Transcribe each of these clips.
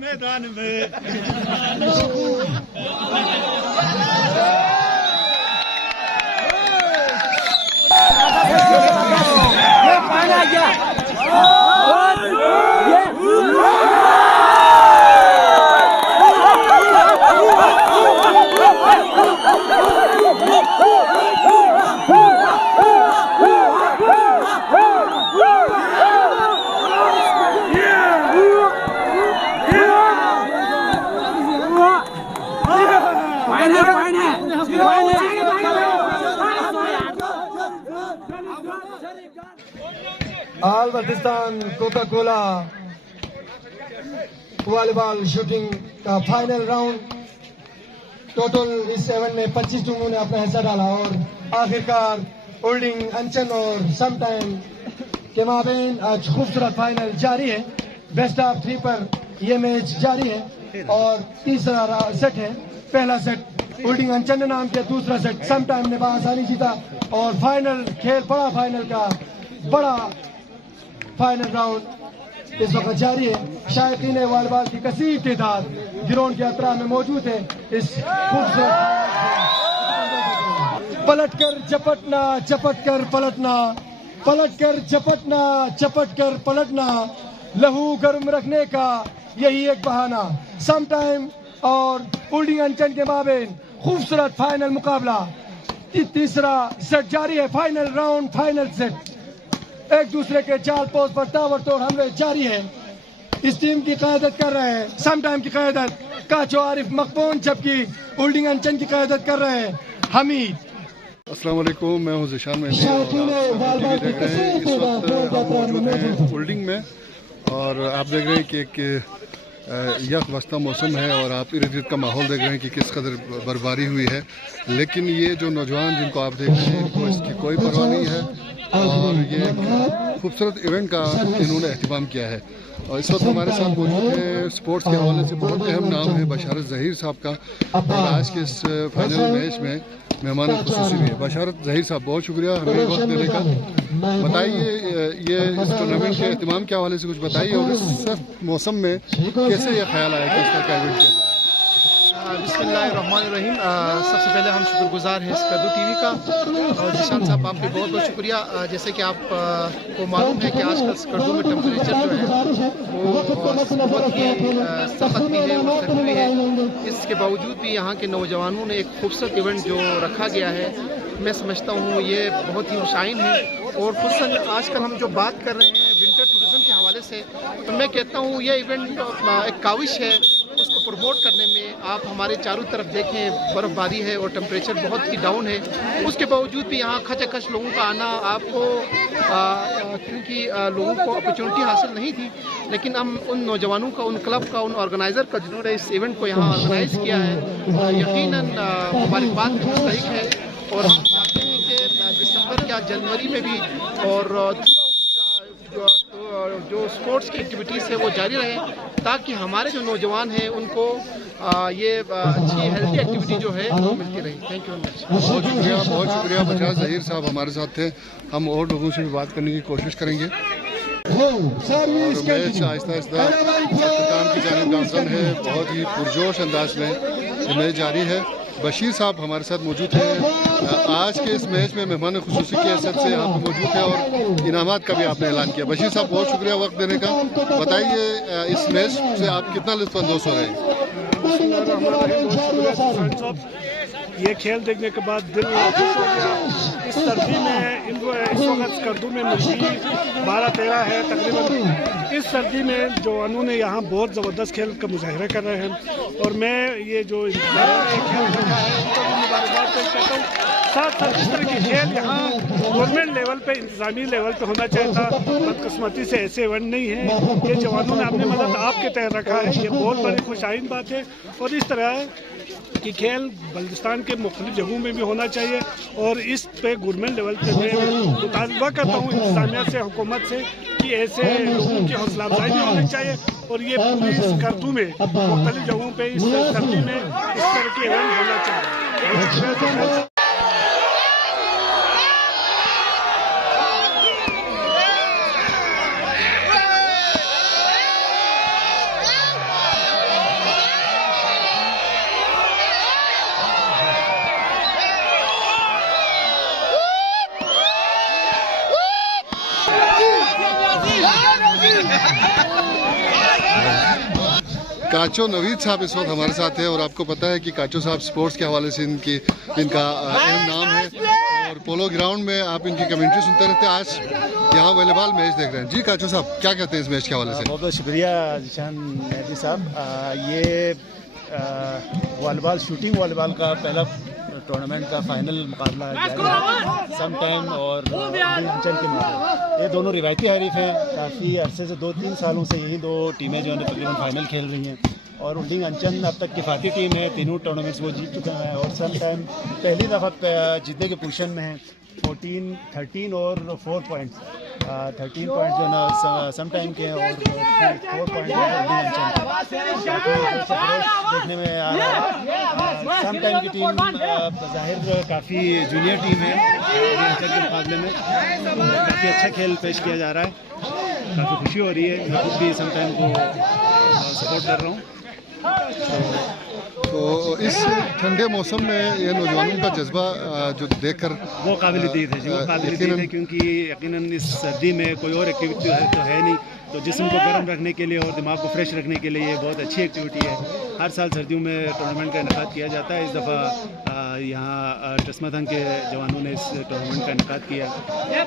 मैदान में all Pakistan Coca Cola volleyball shooting का फाइनल राउंड। टोटल इस इवेंट में 25 टीमों ने अपना हिस्सा डाला और आखिरकार होल्डिंग अंचन और समटाइम के माबेन आज खूबसूरत फाइनल जारी है। बेस्ट ऑफ 3 पर यह मैच जारी है और तीसरा सेट है। पहला सेट होल्डिंग अंचन ने नाम किया, दूसरा सेट समटाइम ने बआसानी जीता और फाइनल खेल बड़ा फाइनल का बड़ा फाइनल राउंड इस वक्त जारी है। शायकीन वॉलीबॉल की कसीर तादाद ग्राउंड के अतराफ में मौजूद है। इस खूबसूरत पलट कर झपटना, झपट कर पलटना, पलट कर झपटना, झपट कर पलटना, लहू गर्म रखने का यही एक बहाना। समटाइम और होल्डिंग अंचन के माबेन खूबसूरत फाइनल मुकाबला। तीसरा सेट जारी है। Final round, final set. एक दूसरे के चाल पोस्ट पर ताबड़तोड़ हमले जारी है। इस टीम की क़यादत कर रहे हैं समटाइम की क़यादत काचो आरिफ मकबून, जबकि होल्डिंग अंचन की क़यादत कर रहे हैं हमीद। अस्सलाम वालेकुम, मैं हूं ज़िशान मेहंदी और आप देख रहे हैं इस वक्त हम मौजूद हैं होल्डिंग में और आप देख रहे हैं कि एक यक वस्ता मौसम है और आप इर्द गिर्द का माहौल देख रहे हैं कि किस कदर बर्फबारी हुई है। लेकिन ये जो नौजवान जिनको आप देख रहे हैं इनको इसकी कोई परवाह नहीं है और ये खूबसूरत इवेंट का इन्होंने एहतमाम किया है। और इस वक्त हमारे साथ मौजूद है स्पोर्ट्स के हवाले से बहुत अहम नाम है बशारत ज़हीर साहब का और आज के इस फाइनल मैच में मेहमान खुसूसी भी है। बशारत ज़हीर साहब, बहुत शुक्रिया हमें वक्त देने का। बताइए ये इस टूर्नामेंट के एहतमाम के हवाले से कुछ बताइए और इस मौसम में कैसे ये ख्याल आया कि इस तरह का इवेंट किया जाए। बिस्मिल्लाहिर्रहमानिर्रहीम। सबसे पहले हम शुक्रगुजार हैं स्कर्दू टीवी का और जिशान साहब आपके बहुत बहुत शुक्रिया। जैसे कि आप को मालूम है कि आजकल स्कर्दू में टेम्परेचर जो है वो बहुत ही सख्त भी है और सर्दी भी है। इसके बावजूद भी यहाँ के नौजवानों ने एक खूबसूरत इवेंट जो रखा गया है, मैं समझता हूँ ये बहुत ही हुशाइन है। और खुसूसन आजकल हम जो बात कर रहे हैं विंटर टूरिज़म के हवाले से, तो मैं कहता हूँ ये इवेंट एक काविश है उसको प्रमोट करने में। आप हमारे चारों तरफ देखें, बर्फ़बारी है और टेम्परेचर बहुत ही डाउन है, उसके बावजूद भी यहाँ खचाखच लोगों का आना आपको क्योंकि लोगों को अपॉर्चुनिटी हासिल नहीं थी, लेकिन हम उन नौजवानों का, उन क्लब का, उन ऑर्गेनाइज़र का जिन्होंने इस इवेंट को यहाँ ऑर्गेनाइज़ किया है, यकीनन मुबारकबाद के मुस्तहिक है। और हम चाहते हैं कि दिसंबर या जनवरी में भी और जो स्पोर्ट्स की एक्टिविटीज़ है वो जारी रहे, ताकि हमारे जो नौजवान हैं उनको ये अच्छी हेल्थी एक्टिविटी जो है वो मिलती रही। Thank you very much. बहुत शुक्रिया, बहुत शुक्रिया। बशारत ज़हीर साहब हमारे साथ थे। हम और लोगों से भी बात करने की कोशिश करेंगे। मैच आहिस्ता आहिस्ता अख्ताम की जानिब गामज़न है, बहुत ही पुरजोश अंदाज में ये मैच जारी है। बशीर साहब हमारे साथ मौजूद हैं। आज के इस मैच में मेहमान खुसूसी की हैसियत से यहाँ पे मौजूद है और इनामात का भी आपने ऐलान किया। बशीर साहब, बहुत शुक्रिया वक्त देने का। बताइए इस मैच से आप कितना लुत्फ़अंदोज़ हो रहे हैं? ये खेल देखने के बाद दिल खुश हो गया। इस सर्दी में इनको इस वक्त स्कर्दू में नज़दीक 12-13 है तकरीबन। इस सर्दी में जवानों ने यहाँ बहुत ज़बरदस्त खेल का मुजाहरा कर रहे हैं और मैं ये जो खेल देखा है उनको भी मुबारकबाद पेश करता हूँ। साथ साथ इस तरह के खेल यहाँ गवर्नमेंट लेवल पे, इंतजामी लेवल पे होना चाहिए था। बदकिस्मती से ऐसे इवेंट नहीं है। ये जवानों ने अपनी मदद आपके तहत रखा है, ये बहुत बड़ी खुशाइन बात है। और इस तरह कि खेल बल्दिस्तान के मुख्तलिफ जगहों में भी होना चाहिए और इस पे गवर्नमेंट लेवल पे मैं मुतालबा करता हूँ इंतजामिया से, हुकूमत से कि ऐसे लोगों की हौसला अफजाई भी होनी चाहिए और ये पूरी स्कर्दू में मुख्तलिफ जगहों पे इस सर्दी में इस तरह के इवेंट होना चाहिए। काचो नवीद साहब इस वक्त हमारे साथ है और आपको पता है कि काचो साहब स्पोर्ट्स के हवाले से इनका अहम नाम है और पोलो ग्राउंड में आप इनकी कमेंट्री सुनते रहते हैं। आज यहाँ वॉलीबॉल मैच देख रहे हैं। जी काचो साहब क्या कहते हैं इस मैच के हवाले से? बहुत बहुत शुक्रिया जिशान मैदी साहब। ये वॉलीबॉल शूटिंग वॉलीबॉल का पहला टूर्नामेंट का फाइनल मुकाबला सम टाइम और अंचल के मुकाबले। ये दोनों रिवायती हरीफ हैं। काफ़ी अरसे से 2-3 सालों से यही दो टीमें जो है तकरीबन फाइनल खेल रही हैं और उल्डिंग अंचल अब तक किफ़ाती टीम है। तीनों टूर्नामेंट्स वो जीत चुके हैं और सम टाइम पहली दफ़ा जीतने के पोजीशन में है। 13 और 4 पॉइंट्स 13 पॉइंट्स जो ना सम टाइम के हैं और 4 पॉइंट देखने में आ रहा है। सम टाइम की टीम ज़ाहिर काफ़ी जूनियर टीम है अंचल के मुकाबले में। काफ़ी अच्छा खेल पेश किया जा रहा है। काफ़ी खुशी हो रही है। मैं खुद भी सम टाइम को सपोर्ट कर रहा हूँ। तो इस ठंडे मौसम में ये नौजवानों का जज्बा जो देखकर वो काबिल दीद है जी, वो काबिल दीद है क्योंकि यकीनन इस सर्दी में कोई और एक्टिविटी तो है नहीं। तो जिस्म को गर्म रखने के लिए और दिमाग को फ्रेश रखने के लिए ये बहुत अच्छी एक्टिविटी है। हर साल सर्दियों में टूर्नामेंट का इनेकाद किया जाता है। इस दफ़ा यहाँ ट्रस्माथन के जवानों ने इस टूर्नामेंट का इनेकाद किया। यार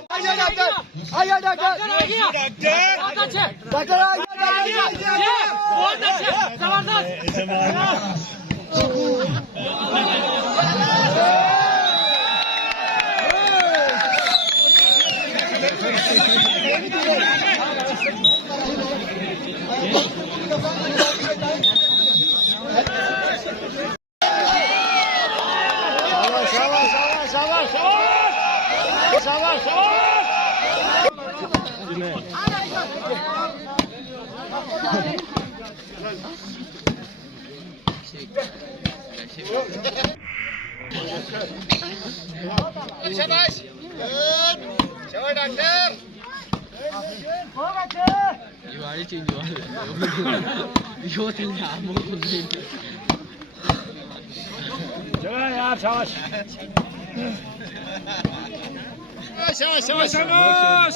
शाबाश शाबाश शाबाश।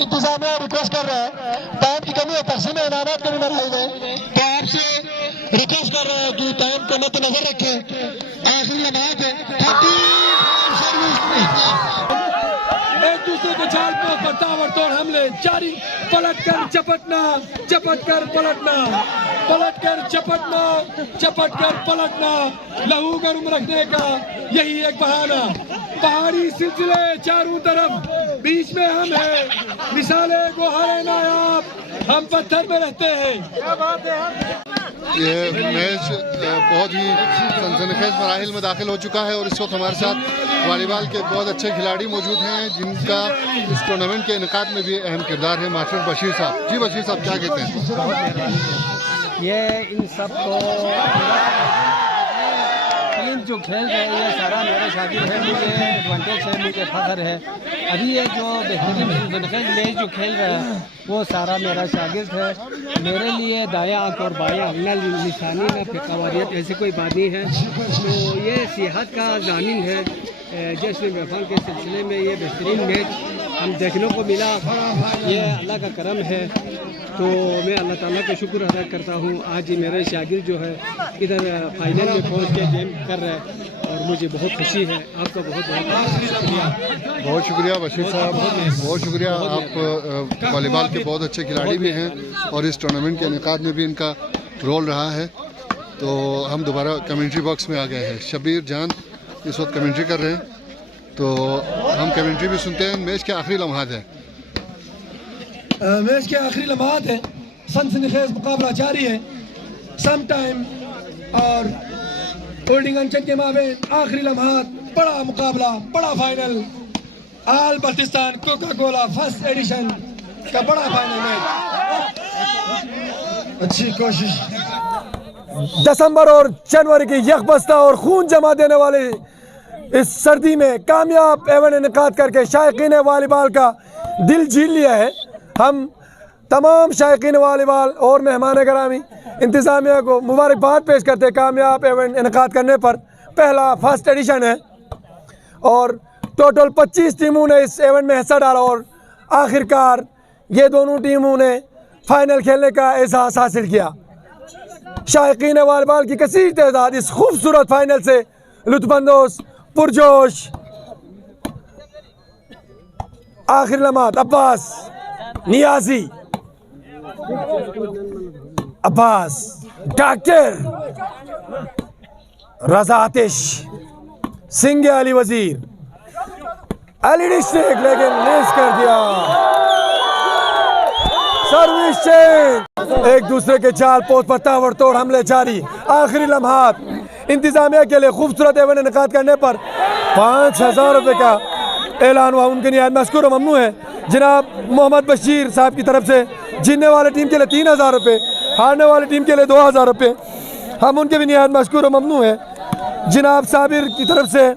इंतजामिया रिक्वेस्ट कर रहे हैं, टाइम की कमी है, तकसीम इनामत कभी न खाई गए, तो आपसे रिक्वेस्ट कर रहे हैं कि टाइम को मद्दे नजर रखें। आखिरी नमाज है, एक दूसरे को चाल पर ताबड़तोड़ हमले जारी। पलटकर चपटना, चपटकर पलटना, पलटकर चपटना, चपटकर पलटना। लहू गर्म रखने का यही एक बहाना। पहाड़ी सिलसिले चारों तरफ, बीच में हम हैं, मिसाले गोहारे नायाब, हम पत्थर में रहते हैं। ये मैच बहुत ही सनसनीखेज मराहिल में दाखिल हो चुका है और इस वक्त हमारे साथ वॉलीबॉल के बहुत अच्छे खिलाड़ी मौजूद हैं जिनका इस टूर्नामेंट के इनेकाद में भी अहम किरदार है। मास्टर बशीर साहब। जी बशीर साहब क्या कहते हैं? ये इन सब को टीम जो खेल रहे हैं ये सारा मेरे शागिर्द है। मुझे एडवांटेज है, मुझे फख्र है। अभी ये जो बेहतरीन मैच जो खेल रहा है वो सारा मेरा शागिर्द है। मेरे लिए दायां आंख और बायां अंगना निशानी में फिकावारियत ऐसी कोई बात नहीं है। तो ये सेहत का ज़ामिन है। जश्न महफल के सिलसिले में ये बेहतरीन मैच हम देखने को मिला, ये अल्लाह का करम है। तो मैं अल्लाह ताला का शुक्र अदा करता हूँ। आज मेरे शागिर्द जो है इधर फाइनल में पहुँच के गेम कर रहे हैं और मुझे बहुत खुशी है। आपका बहुत बहुत शुक्रिया। बहुत शुक्रिया बशीर साहब, बहुत शुक्रिया। आप वॉलीबॉल के बहुत अच्छे खिलाड़ी भी हैं और इस टूर्नामेंट के इनेकाद में भी इनका रोल रहा है। तो हम दोबारा कमेंट्री बॉक्स में आ गए हैं। शबीर जान इस वक्त कमेंट्री कर रहे हैं। तो हम कमेंट्री भी सुनते हैं। मैच के आखिरी लम्हात है। मैच के आखिरी लम्हात है, सनसनीखेज मुकाबला जारी है। सम टाइम और होल्डिंग अंचन के माबेन आखिरी लम्हात, बड़ा मुकाबला, बड़ा final. All Pakistan Coca Cola first edition का बड़ा फाइनल मैच। अच्छी कोशिश। दिसंबर और जनवरी की यकबस्ता और खून जमा देने वाले इस सर्दी में कामयाब इवेंट इनेकाद करके शायकीन वॉलीबॉल का दिल जीत लिया है। हम तमाम शायकीन वॉलीबॉल और मेहमान गिरामी इंतज़ामिया को मुबारकबाद पेश करते हैं कामयाब इवेंट इनेकाद करने पर। पहला फर्स्ट एडिशन है और टोटल 25 टीमों ने इस इवेंट में हिस्सा डाला और आखिरकार ये दोनों टीमों ने फाइनल खेलने का एहसास हासिल किया। शायकीन वॉलीबॉल की कसीर तादाद इस खूबसूरत फाइनल से लुत्फानंदोज़, पुरजोश। आखिर लम्हात अब्बास, नियाजी, अब्बास, डॉक्टर रजा आतिश, सिंह अली वजीर, एलईडी स्टिक लेकिन मिस कर दिया। सर्विस चेंज, एक दूसरे के चाल पोत पर ताबड़तोड़ हमले जारी। आखिरी लम्हात इंतजामिया के लिए खूबसूरत इवेंट इनेकाद करने पर 5000 रुपये का ऐलान हुआ। उनके निहायत मशकूर और ममनू है जनाब मोहम्मद बशीर साहब की तरफ से। जीतने वाले टीम के लिए 3000 रुपये, हारने वाली टीम के लिए 2000 रुपये। हम उनके भी निहायत मशकूर और ममनू है जनाब साबिर की तरफ से।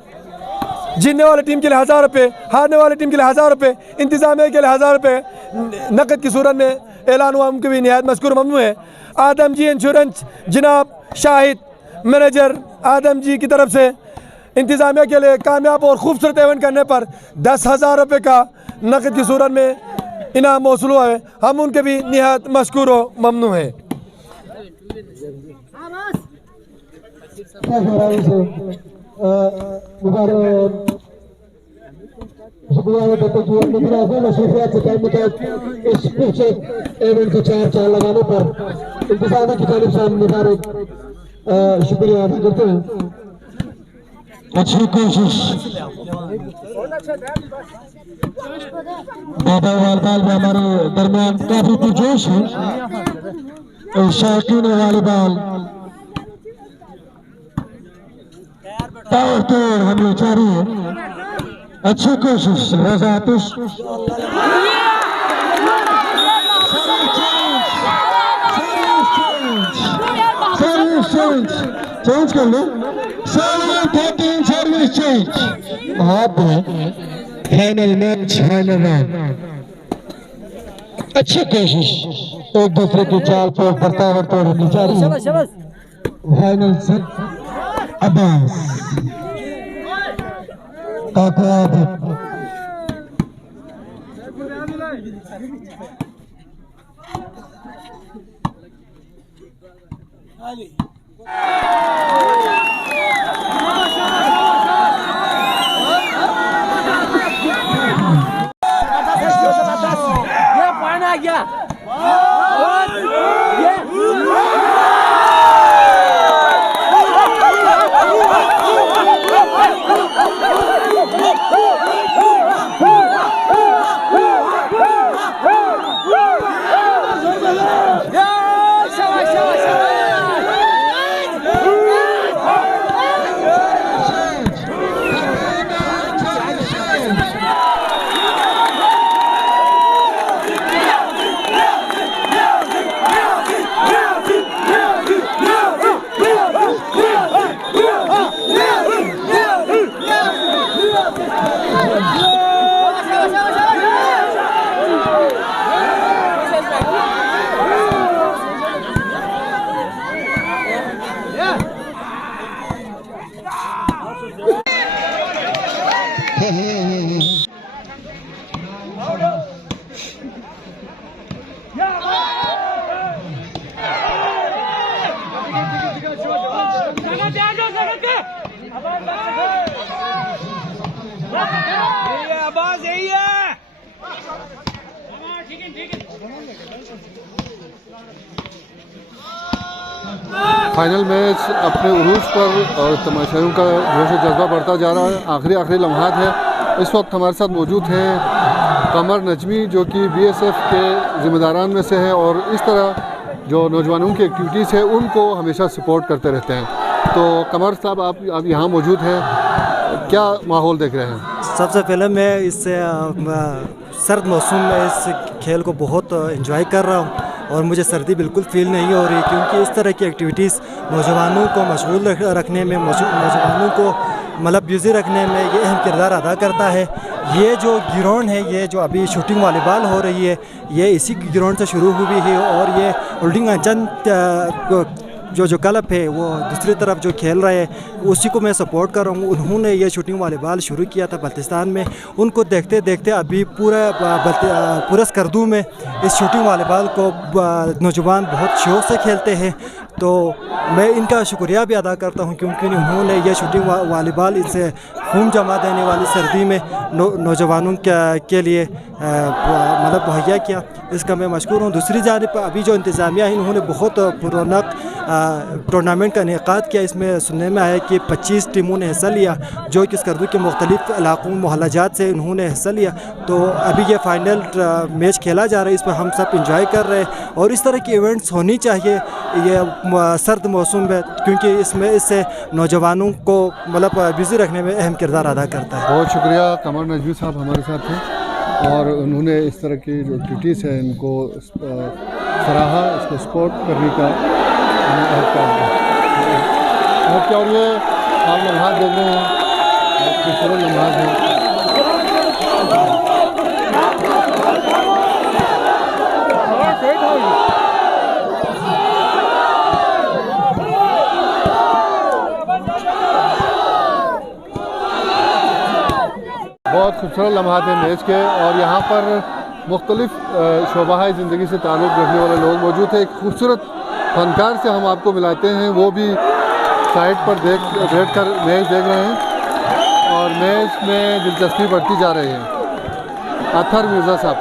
जीतने वाली टीम के लिए 1000 रुपये, हारने वाली टीम के लिए 1000 रुपये, इंतजामिया के लिए 1000 रुपये नकद की सूरत में ऐलान हुआ। उनके भी निहायत मशकूर ममनू है। आदम जी इंश्योरेंस जनाब शाहिद मैनेजर आदम जी की तरफ से इंतजामिया के लिए कामयाब और खूबसूरत इवेंट करने पर 10,000 रुपये का नकद की सूरत में इनाम मौसूल हुआ है। हम उनके भी निहायत मशकूर व ममनू हैं। इवेंट को 4 लगाने पर इंतजामिया की जानिब से मुबारक शुक्रिया अदा करते हैं। अच्छी कोशिश। बाबा वॉलीबॉल में हमारे दरमियान काफी पुरजोश है। शौकीन वॉलीबॉल ताबड़तोड़ हमले जारी है। अच्छी कोशिश। रजा आतिश, चेंज कर लो। Service change. Final match, final round. अच्छी कोशिश। एक दूसरे की चाल पर ताबड़तोड़ हमले जारी है। फाइनल सेट अब्बास काका फाइनल मैच अपने उरूज पर और तमाशाइयों का जोश जज्बा बढ़ता जा रहा है। आखिरी लम्हात है। इस वक्त हमारे साथ मौजूद हैं कमर नजमी, जो कि BSF के ज़िम्मेदारान में से हैं और इस तरह जो नौजवानों की एक्टिविटीज़ है उनको हमेशा सपोर्ट करते रहते हैं। तो कमर साहब, आप यहाँ मौजूद हैं, क्या माहौल देख रहे हैं? सबसे पहले मैं इस सर्द मौसम में इस खेल को बहुत एंजॉय कर रहा हूँ और मुझे सर्दी बिल्कुल फील नहीं हो रही, क्योंकि इस तरह की एक्टिविटीज़ नौजवानों को मशगूल रखने में, नौजवानों को मतलब बिज़ी रखने में ये अहम किरदार अदा करता है। ये जो ग्राउंड है, ये जो अभी शूटिंग वॉलीबॉल हो रही है, ये इसी ग्राउंड से शुरू हुई है और ये होल्डिंग अंचन जो क्लब है वो दूसरी तरफ जो खेल रहे हैं उसी को मैं सपोर्ट कर रहा हूँ। उन्होंने ये शूटिंग वॉलीबॉल शुरू किया था बल्तिस्तान में, उनको देखते देखते अभी पूरा स्कर्दू में इस शूटिंग वॉलीबॉल को नौजवान बहुत शौक़ से खेलते हैं। तो मैं इनका शुक्रिया भी अदा करता हूँ, क्योंकि उन्होंने ये शूटिंग वॉलीबॉल इनसे खून जमा देने वाली सर्दी में नौजवानों के लिए मतलब मुहैया किया, इसका मैं मशकूर हूँ। दूसरी जानिब अभी जो इंतज़ामिया है, उन्होंने बहुत रौनक टूर्नामेंट का इनेकाद किया। इसमें सुनने में आया कि 25 टीमों ने हिस्सा लिया, जो कि स्कर्दू के मुख्तलिफ इलाकों मोहल्लाजात से उन्होंने हिस्सा लिया। तो अभी ये फाइनल मैच खेला जा रहा है, इस पर हम सब इंजॉय कर रहे हैं और इस तरह की इवेंट्स होनी चाहिए ये सर्द मौसम में, क्योंकि इससे नौजवानों को मतलब बिज़ी रखने में अहम किरदार अदा करता है। बहुत शुक्रिया। कमर नजमी साहब हमारे साथ हैं और उन्होंने इस तरह की जो एक्टिविटीज़ है इनको सराहा, इसको सपोर्ट करने का और ये आप लम्हात देख रहे हैं, खूबसूरत लम्हात हैं। बहुत खूबसूरत लम्हात हैं मैच के और यहाँ पर मुख्तलिफ शोबाए ज़िंदगी से ताल्लुक़ रखने वाले लोग मौजूद हैं। एक खूबसूरत फनकार से हम आपको मिलाते हैं, वो भी साइड पर बैठ कर मैच देख रहे हैं और मैच में दिलचस्पी बढ़ती जा रही है। अतहर मिर्ज़ा साहब,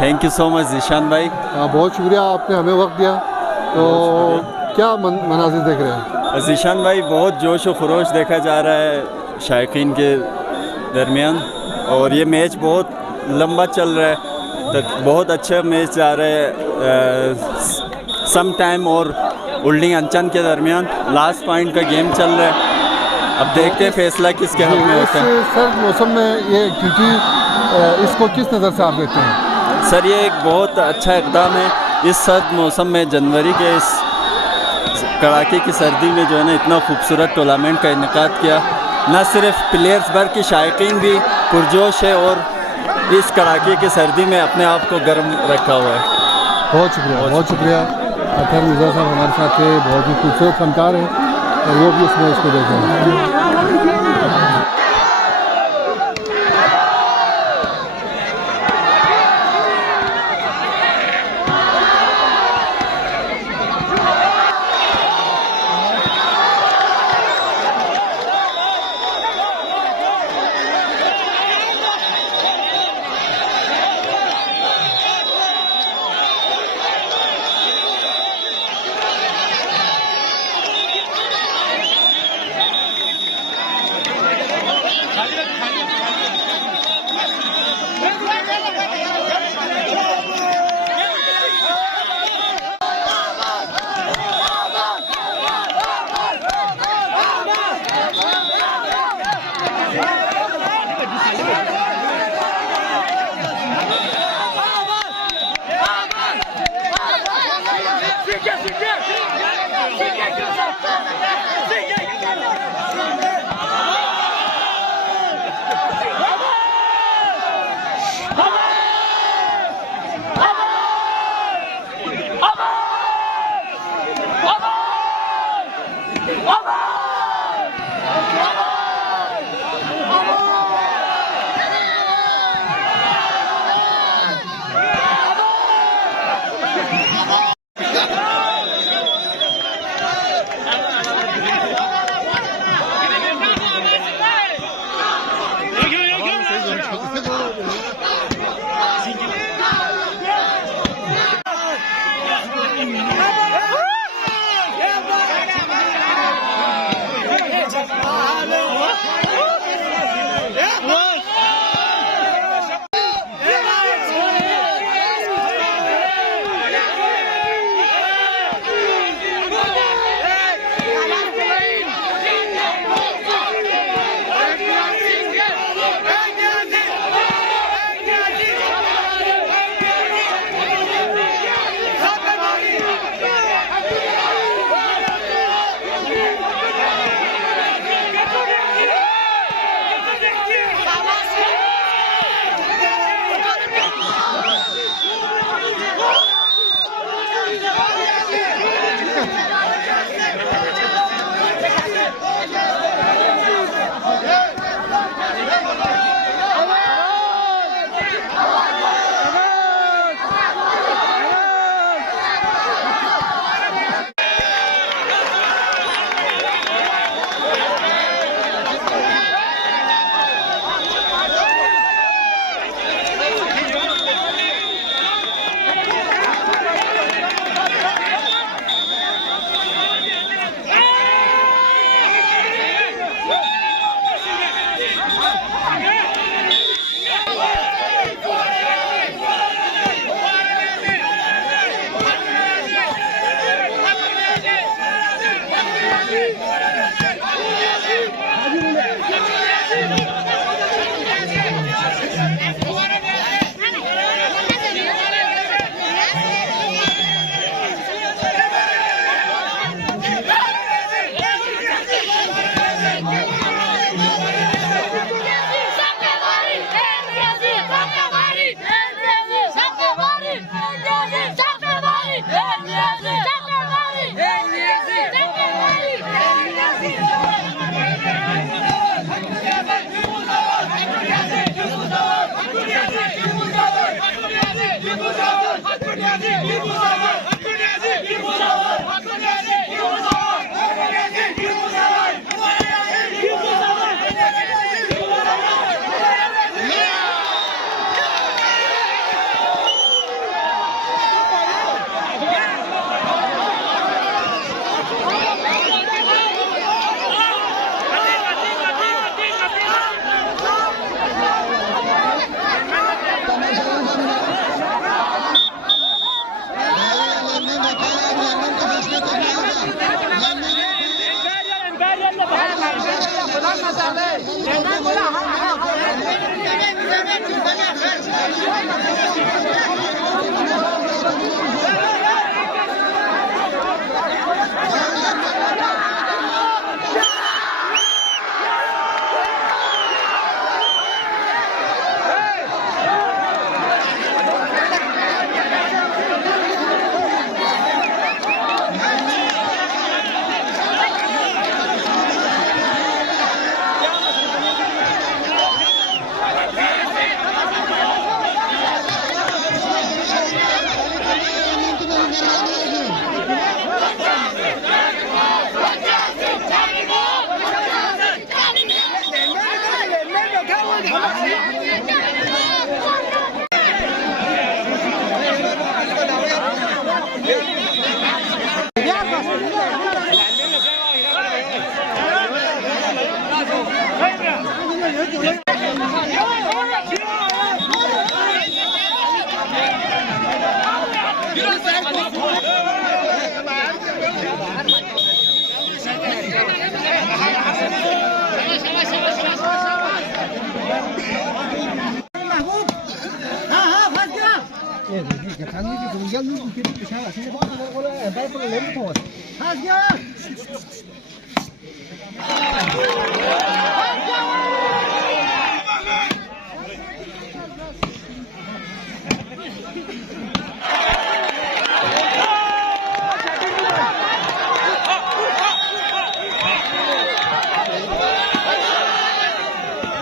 thank you so much Zeeshan भाई। बहुत शुक्रिया, आपने हमें वक्त दिया। तो क्या मनाज़िर देख रहे हैं? ज़ीशान भाई, बहुत जोश व खरोश देखा जा रहा है शायकीन के दरमियान और ये मैच बहुत लंबा चल रहा है, तो बहुत अच्छा मैच जा रहा है। सम टाइम और होल्डिंग अंचन के दरमियान लास्ट पॉइंट का गेम चल रहा है। अब देखते हैं फैसला किसके हाथ में होता है। सर्द मौसम में ये एक्टिविटी इसको किस नज़र से आप देखते हैं? सर, ये एक बहुत अच्छा इक़दाम है। इस सर्द मौसम में जनवरी के इस कड़ाके की सर्दी में जो है ना, इतना खूबसूरत टूर्नामेंट का इनेकाद किया। न सिर्फ प्लेयर्स बल्कि शायकीन भी पुरजोश है और इस कड़ाके की सर्दी में अपने आप को गर्म रखा हुआ है। बहुत शुक्रिया, बहुत शुक्रिया। अतहर मिर्ज़ा साहब हमारे साथ थे, बहुत ही खूबसूरत फनकार हैं और वो भी इस मैच को देख रहे हैं।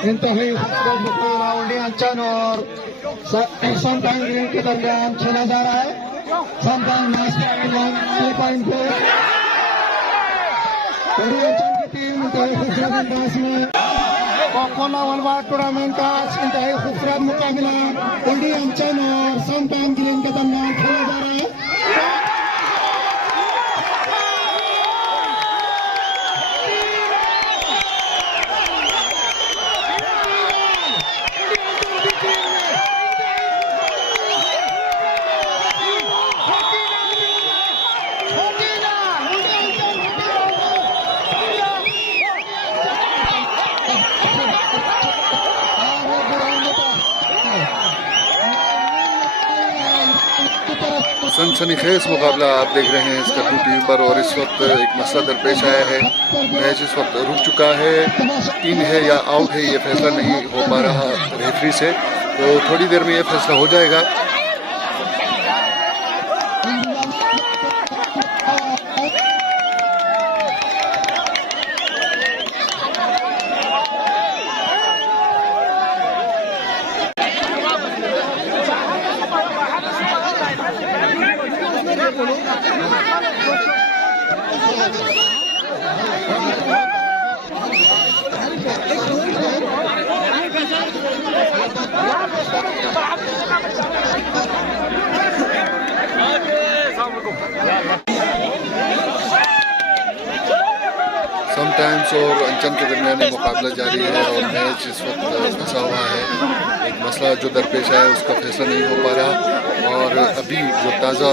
इंतहाई खूबसूरत मुकाबला उल्टी अंचन और समटाइम ग्रीन के दरमियान खेला जा रहा है। समटाइम पॉइंट पे उल्टी अंचन की टीम इंतहाई खूबसूरत अंदाज में कोकोना वनवार टूर्नामेंट का इंतहाई खूबसूरत मुकाबला उल्टी अंचन और समटाइम ग्रीन के दरमियान खेला जा रहा है। सनसनीखेज मुकाबला आप देख रहे हैं स्कर्दू टीवी पर। और इस वक्त एक मसला दरपेश आया है, मैच इस वक्त रुक चुका है, इन है या आउट है ये फैसला नहीं हो पा रहा रेफरी से, तो थोड़ी देर में ये फैसला हो जाएगा। समटाइम्स और अंचन के दरमियान मुकाबला जारी है और मैच इस वक्त फंसा हुआ है। एक मसला जो दरपेश है उसका फैसला नहीं हो पा रहा और अभी जो ताज़ा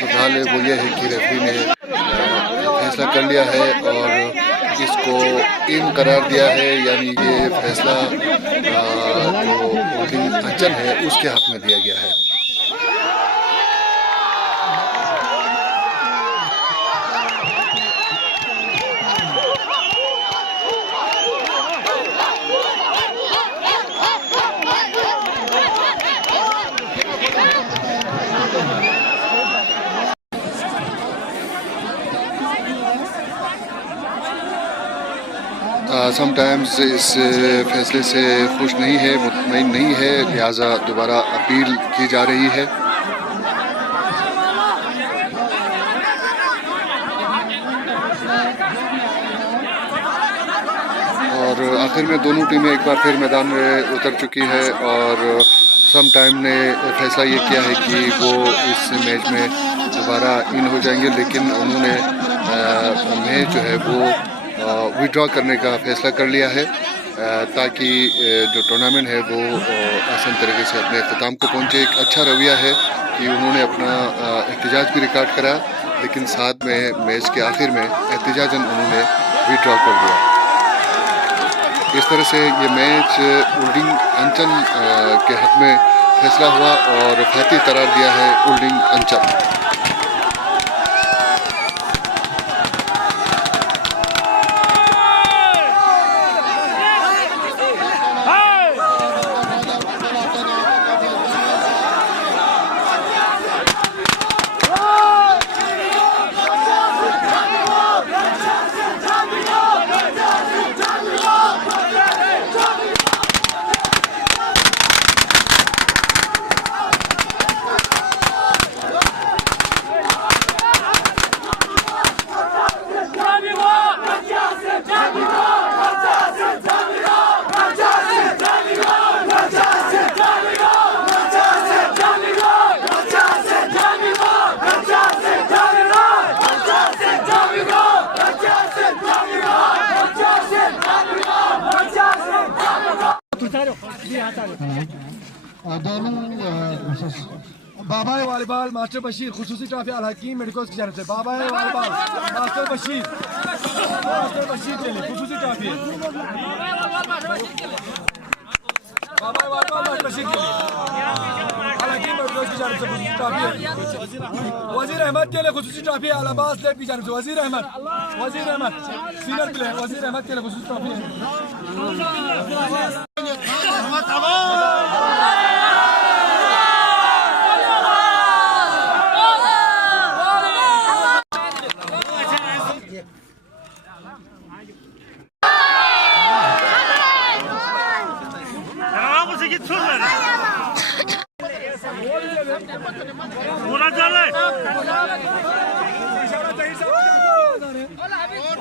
सुधार है वो ये है कि रेफरी ने फैसला कर लिया है और इसको इन करार दिया है, यानी ये फैसला जो अंचन है उसके हक में दिया गया है। समटाइम्स इस फैसले से खुश नहीं है, मुतमईन नहीं है, लिहाजा दोबारा अपील की जा रही है। और आखिर में दोनों टीमें एक बार फिर मैदान में उतर चुकी है और समटाइम ने फैसला ये किया है कि वो इस मैच में दोबारा इन हो जाएंगे, लेकिन उन्होंने मैच जो है वो विड्रॉ करने का फैसला कर लिया है ताकि जो टूर्नामेंट है वो आसान तरीके से अपने अख्ताम को पहुंचे। एक अच्छा रवैया है कि उन्होंने अपना एहतजाज भी रिकॉर्ड करा, लेकिन साथ में मैच के आखिर में एहतजाजन उन्होंने विड्रॉ कर दिया। इस तरह से ये मैच उल्डिंग अंचन के हक में फैसला हुआ और फातिह करार दिया है उल्डिंग अंचन। बाबा वॉलीबॉल मास्टर बशीर खुसूसी ट्रॉफी अल हकीम मेडिकल्स की जानब से बाबा वॉलीबॉल मास्टर बशीर चले खुसूसी ट्रॉफी बाबा वॉलीबॉल मास्टर बशीर के लिए अल हकीम मेडिकल्स की जानिब से खुसूसी ट्रॉफी है। वजीर अहमद के लिए खुसूसी ट्रॉफी है। अलाहाबाद स्टेट की जानिब से वजीर अहमद सीनियर प्लेयर वजीर अहमद के लिए खुसूसी ट्रॉफी है।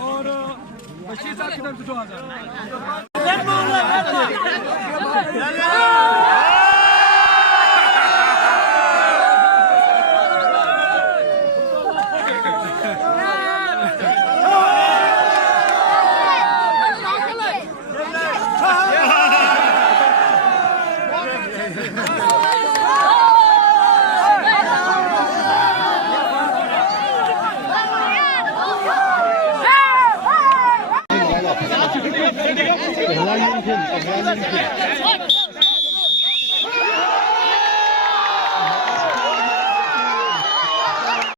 और बशीर साहब की तरफ से 2000। Pehla